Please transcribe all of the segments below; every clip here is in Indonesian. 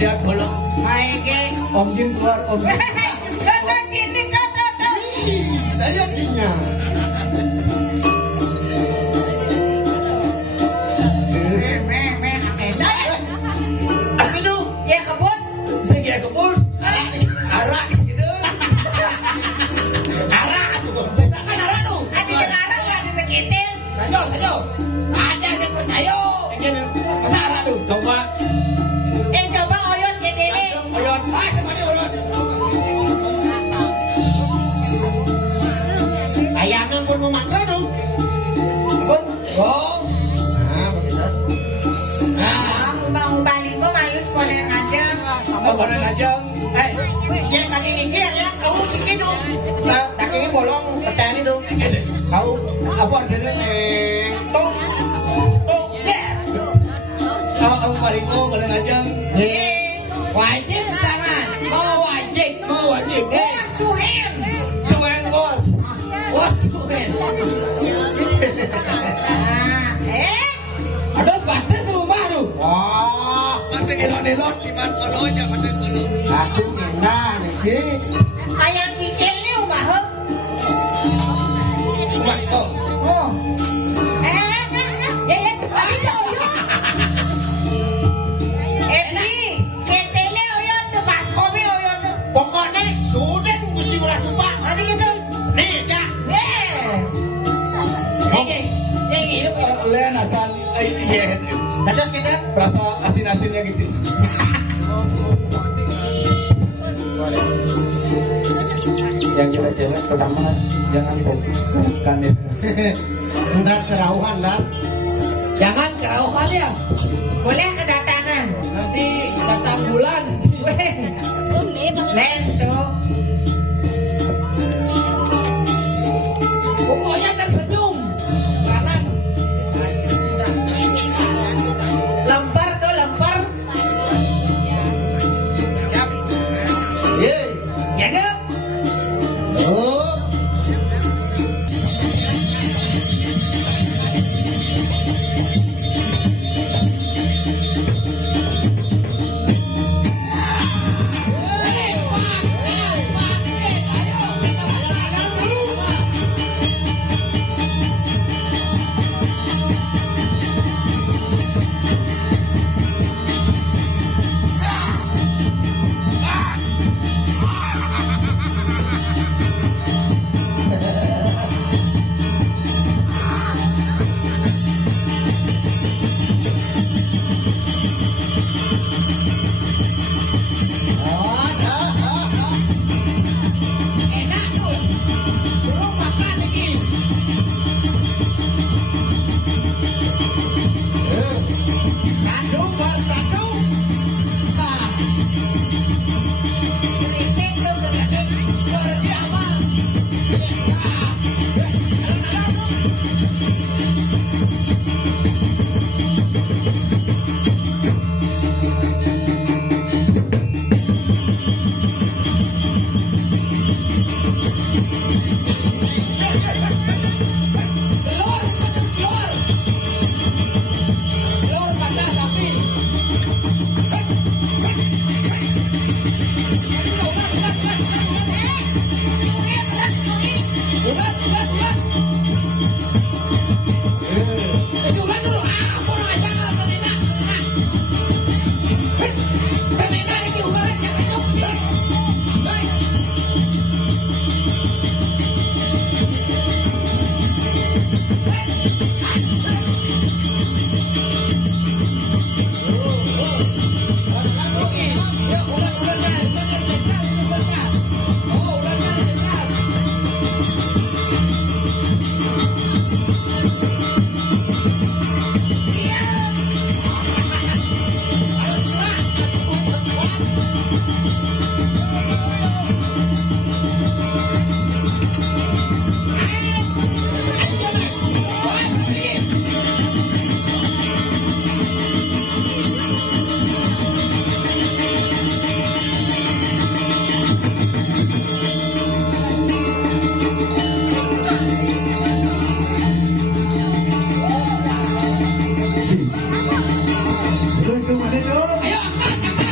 Lihat bolong. Hai guys. Om Jin keluar, Om Jin. Dodo Jin, dodo. Saya Jinnya. Aduh, ya ke bos. Saya ke bos. Arak gitu. Arak tuh. Kan arak tuh. Ada yang arang ada yang ketel. Sajo. Ada yang percaya. Masa arak tuh. Coba. Coba oyot gedele. Oyot. Sama dia oyot. Ayamnya pun mau makan dong. Pun. Oh. Nah, begitu. Mau balik mau malus koner aja. Mau koner aja. Yang kaki ini ya, kamu sikit dong. Kakinya bolong, petani dong. Kau apa artinya tong. Kamu balik mau koner aja. Wajib tangan. Mau wajib. Suhen. Tuhan bos. Bos Tuhan. Aduh, batas rumah tuh. Wah, masih elok-elok di mana kalau aja mana kalau. Aku enak nih. Kayak kikil nih rumah. Waduh. Oh. Ketele oyot tuh pas kopi oyot. Pokoknya sudah gusti ulah lupa. Ada gitu. Nih, ya. Ini oleh asal iya. Ada kita rasa asin-asinnya gitu. Yang cewek-cewek pertama jangan fokus ke kanan. Enggak kerauhan lah. Jangan kerauhan ya. Boleh kedatangan. Nanti datang bulan. Lento. Pokoknya tersenyum. Kanan. Lempar tuh lempar. Siap. Yeay. Jaga. Oh. Terus tuh, mana tuh? Ayo, angkat, angkat.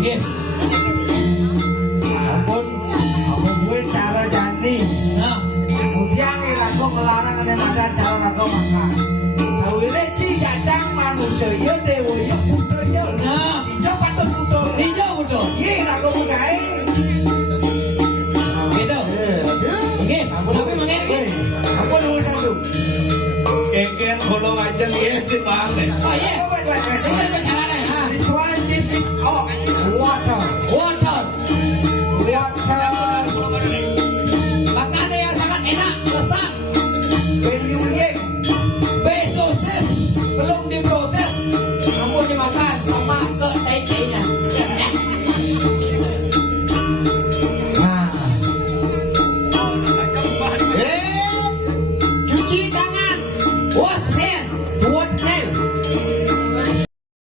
Nggih. Ampun, Aku gue cara jani. nah, Kemudian lagu ngelarang ada makan cara lagu makan. Sawile ci jajang manusia yo dewa yo kuto yo. nah, Ijo patut kuto. hijau betul. Iya lagu mukai. Gitu. Nggih, tapi mangene. Aku urusan lu. Kengken bolong aja nih si Bang. Oh iya. Wait. Ini caranya. Ha. This one, this is oh water. Water. Water. Makanan yang sangat enak, lezat. Beyuye. Besosis belum diproses, namun dimakan sama ke tai-tainya. Nah, Cuci tangan. Wash hand.